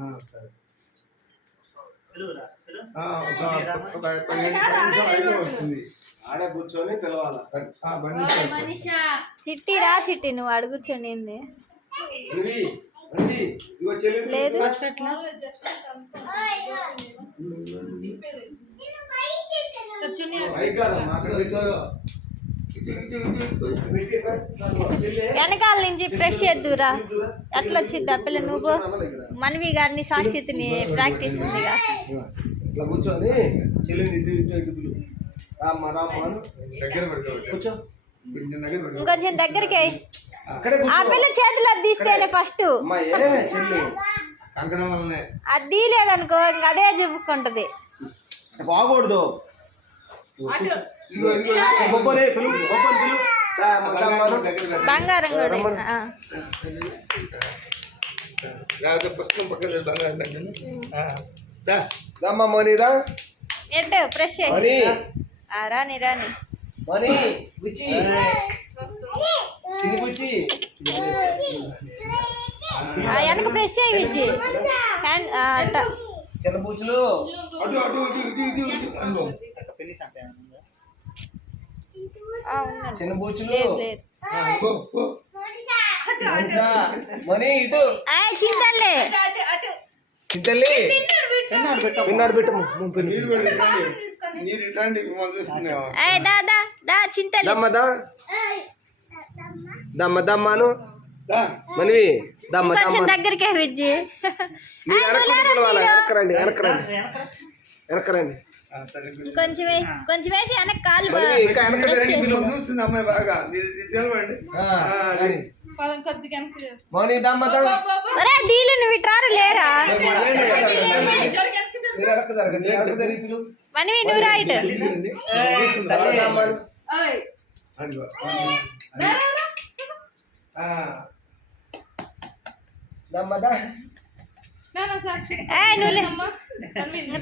సరే వస్తుంది ఆడ కూర్చొని పిలవాలా చిట్టి రా చిట్టి నువ్వు అడుగుచండి లేదు వెనకాల నుంచి ఫ్రెష్ చేద్దురా ఎట్లా వచ్చిద్దా పిల్ల నువ్వు మనవి గారిని సాక్షిని ప్రాక్టీస్ ఉందిగా కూర్చొని ఇంకొంచెం దగ్గరికి ఆ పిల్ల చేతులు అది తీస్తేనే ఫస్ట్ అది తీయలేదనుకో ఇంక అదే చూపుకుంటది బాగూడదు బంగారం కూడా పుస్తకం పక్కన మనీదా ఎట్టు ఫ్రెష్ రాని రాని మనీ బుచ్చి బుచ్చి వెనక ఫ్రెష్ అయ్యి విజ్జి చిన్న బూచులు చిన్న బూచులు మనీ ఇటు చింతల్లే చింతల్లి పిన్నాడు పెట్టు దమ్మ దమ్మను మనవి దమ్మ కొంచెం దగ్గరికి విజ్జి వెనకరండి వెనకరండి వెనకరండి కొంచెం కొంచెం వేసి వెనక్కి కాలు చూస్తుంది అమ్మాయి బాగా మౌని దమ్మ దీలు నువ్వు ఇట్రారు లేరా మనవి నువ్వు రైట్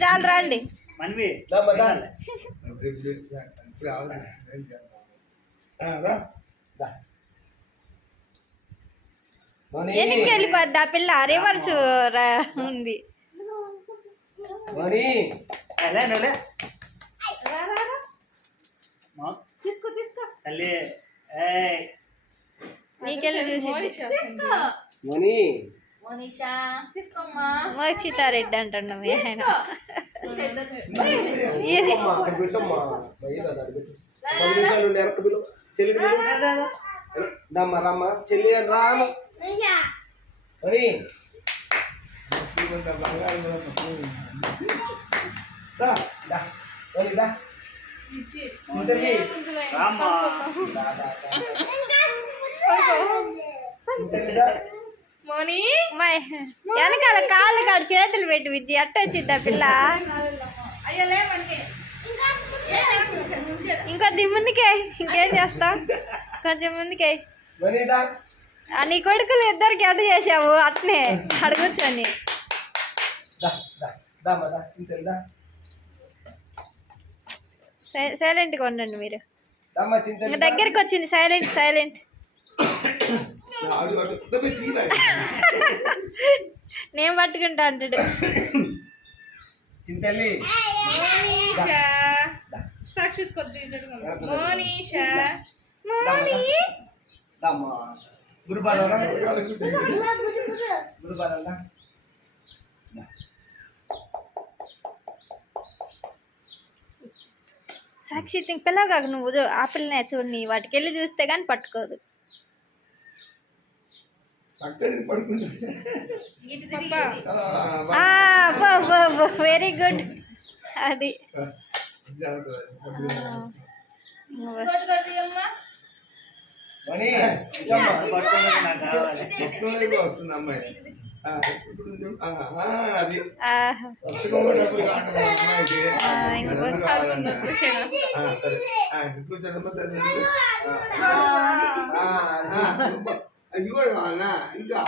చాలు రండి ఎన్నికి వెళ్ళిపోద్ది ఆ పిల్ల రివర్స్ ఉంది తీసుకో తీసుకో నీకెళ్ళి చూసి మోక్షితారెడ్డి అంటున్నాం ఆయన దమ్మ రమ్మ చెల్లి రామ వెనకాల కాళ్ళు కాడు చేతులు పెట్టి విజ్జి అట్ట వచ్చిద్దా పిల్ల ఇంకొద్ది ముందుకే ఇంకేం చేస్తావు కొంచెం ముందుకే నీ కొడుకులు ఇద్దరికి అడ్డు చేసావు అట్నే అడగొచ్చని సైలెంట్గా ఉండండి మీరు ఇంకా దగ్గరికి వచ్చింది సైలెంట్ సైలెంట్ నేను పట్టుకుంటా అంటాడు చింతల్లి సాక్షి సాక్షి పిల్లగా నువ్వు ఆ పిల్లనే చూడని వాటికి వెళ్ళి చూస్తే కానీ పట్టుకోదు వెరీ గుడ్ అది వస్తుంది అమ్మాయి అది కూడా కావాలన్నా ఇంకా